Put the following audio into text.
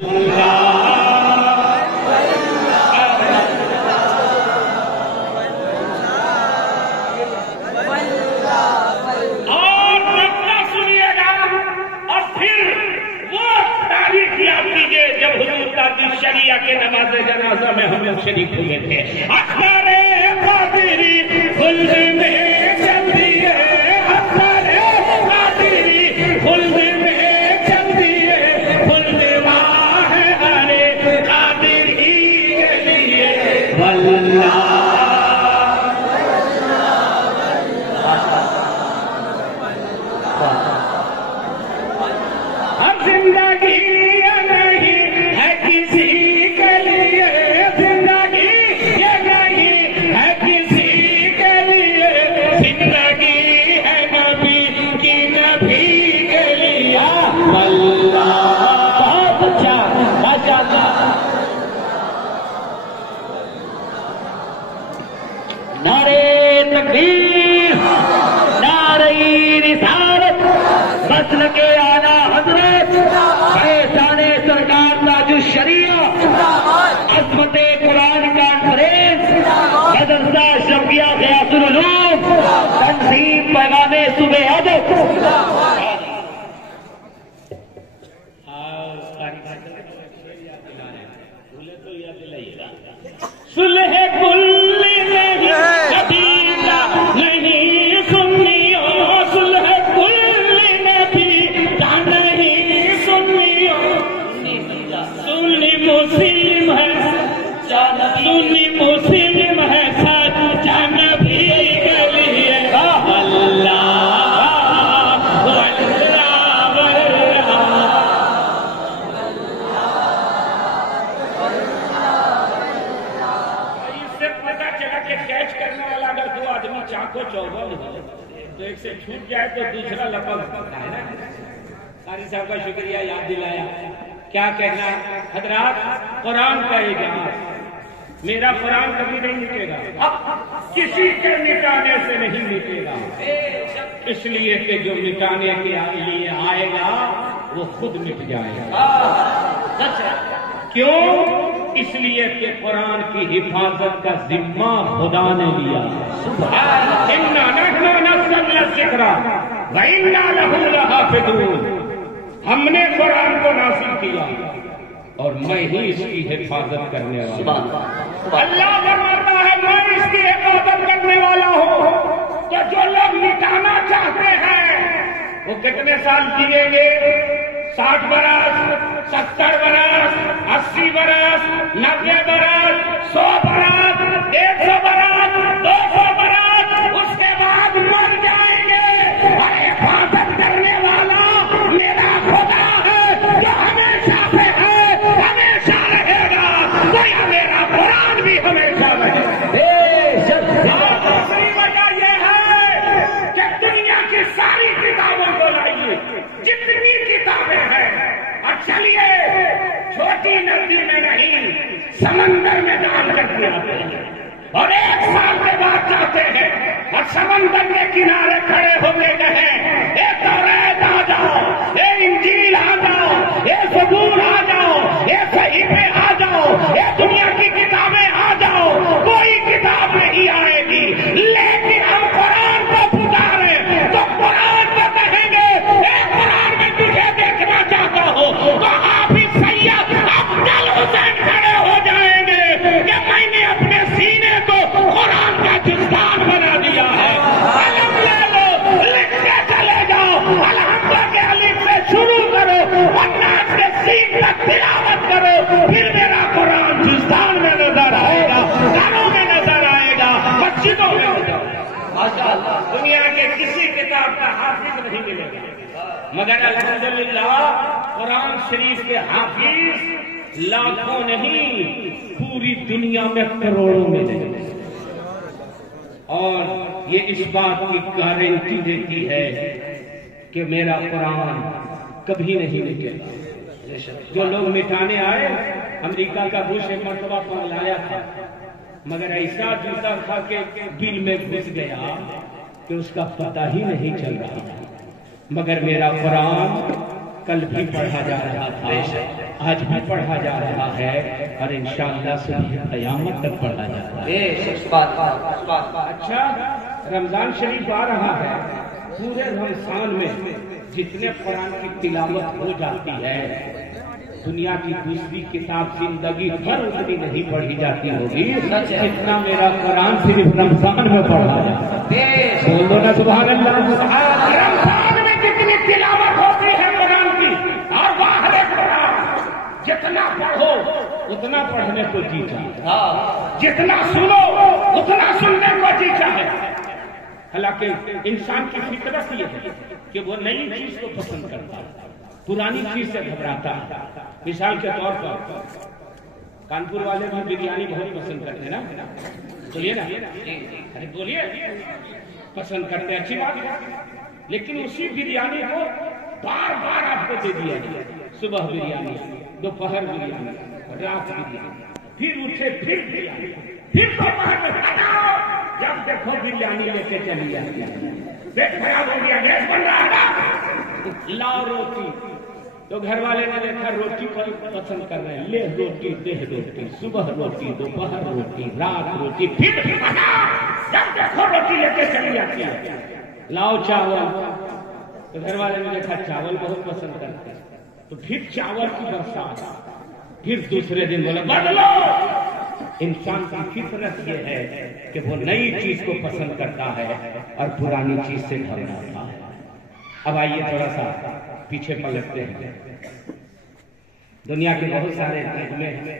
شریعہ کے نماز جنازہ میں ہم لوگ شریک ہوئے تھے. اخبار قادری خلد میں چل دیے، اخبار قادری خلد میں چل دیے، خلد واہ ارے قادری کے لیے واللہ. ہر زندگی مسل کے آنا حضرت شان سرکار تاج الشریعہ عظمت قرآن کانفرنس مدرسہ شرقیہ غیاث العلوم تنظیم پیغام صبح ادب. صلح کل تو ایک سے چھوٹ جائے تو دوسرا لفظ ہے نا. قاری صاحب کا شکریہ یاد دلایا. کیا کہنا حضرات، قرآن کا یہ جہاز، میرا قرآن کبھی نہیں مٹے گا، کسی کے مٹانے سے نہیں مٹے گا، اس لیے کہ جو مٹانے کے لیے آئے گا وہ خود مٹ جائے گا. کیوں؟ اس لیے کہ قرآن کی حفاظت کا ذمہ خدا نے لیا. اِنَّا نَحْنُ نَزَّلْنَا الذِّكْرَ وَإِنَّا لَهُ لَحَافِظُونَ. ہم نے قرآن کو نازل کیا اور میں ہی اس کی حفاظت کرنے والا ہوں. اللہ فرماتا ہے میں اس کی حفاظت کرنے والا ہوں. تو جو لوگ مٹانا چاہتے ہیں وہ کتنے سال جیئیں گے؟ 60 برس، 70 برس، 80 برس، 90 برس، 100 برس، 150 برس، 200 برس، اس کے بعد مر جائیں گے. اور حفاظت کرنے والا میرا خدا ہے جو ہمیشہ پہ ہے، ہمیشہ رہے گا. گویا میرا قرآن بھی ہمیشہ رہے گا. دوسری وجہ یہ ہے کہ دنیا کی ساری کتابوں کو لائیے، جتنی کتابیں ہیں، اور چلیے چھوٹی ندی میں نہیں سمندر میں ڈال کر دیا اور 1 سال کے بعد جاتے ہیں اور سمندر کے کنارے کھڑے ہوتے کہیں اے توریت آ جاؤ، اے انجیل آ جاؤ، اے زبور آ جاؤ، اے صحیفے آ جاؤ، اے دنیا کی کتابیں آ جاؤ، کوئی کتاب نہیں آئے گی. لیکن ہم قرآن کو پکاریں تو قرآن کو کہیں گے اے قرآن میں تجھے دیکھنا چاہتا ہوں. تو حافظ سید افضل حسین کھڑے ہو جائیں گے کہ میں نے اپنے سینے کو قرآن کا جزدان بنا دیا ہے. علم لے لو، لکھ کے چلے جاؤ، الحمد کے الف سے شروع کرو اور ناز کے سین تک تلاوت کرو، پھر میرا قرآن جزدان میں نظر آئے گا، گھروں میں نظر آئے گا، مسجدوں میں نظر آئے گا. دنیا کے کسی کتاب کا حافظ نہیں ملے گا مگر الحمدللہ قرآن شریف کے حافظ لاکھوں نہیں پوری دنیا میں کروڑوں میں نہیں. اور یہ اس بات کی گارنٹی دیتی ہے کہ میرا قرآن کبھی نہیں مٹے گا. جو لوگ مٹانے آئے، امریکہ کا بش ایک مرتبہ پگلایا تھا مگر ایسا جوتا تھا کہ دل میں گھس گیا کہ اس کا پتہ ہی نہیں چل رہا. مگر میرا قرآن کل بھی پڑھا جا رہا تھا آج بھی پڑھا جا رہا ہے اور انشاءاللہ صبح قیامت تک پڑھا جاتا ہے۔ اچھا رمضان شریف آ رہا ہے، پورے رمضان میں جتنے قرآن کی تلاوت ہو جاتی ہے دنیا کی دوسری کتاب زندگی بھر اتنی نہیں پڑھی جاتی ہوگی جتنا میرا قرآن صرف رمضان میں پڑھا جاتا ہے۔ بولو نا سبحان اللہ۔ رمضان میں جتنی تلاوت ہوتی ہے قرآن کی اور باہر قرآن جتنا پڑھو اتنا پڑھنے کو جی چاہے، جتنا سنو اتنا سننے کو جی چاہے۔ حالانکہ انسان کی فطرت یہ ہے کہ وہ نئی چیز کو پسند کرتا ہے، پرانی چیز سے گھبراتا ہے۔ مثال کے طور پر کانپور والے بھی بریانی بہت پسند کرتے ہیں نا، بولیے نا، ارے بولیے، پسند کرتے ہیں، اچھی بات ہے، لیکن اسی بریانی کو بار بار آپ کو دے دیا جائے، صبح بریانی، دوپہر بریانی، رات بریانی، پھر اٹھے پھر بریانی، پھر دوپہر میں کھانا، جب دیکھو بریانی لے کے چلی جاتی ہے، پیٹ خراب ہو گیا، گیس بن رہا ہے، لاؤ روٹی، تو گھر والے نے دیکھا روٹی پسند کر رہے ہیں، لے روٹی دے روٹی، صبح روٹی، دوپہر روٹی، رات روٹی، پھر کھانا، جب دیکھو روٹی لے کے چلی جاتی ہے، لاؤ چاول، تو گھر والے نے دیکھا چاول بہت پسند کرتے ہیں، تو پھر چاول کی برسات، پھر دوسرے دن بولے بدلو۔ انسان کی فطرت یہ ہے کہ وہ نئی چیز کو پسند کرتا ہے اور پرانی چیز سے گھبراتا ہے۔ اب آئیے تھوڑا سا پیچھے پلٹتے ہیں۔ دنیا کے بہت سارے ترجمے ہیں،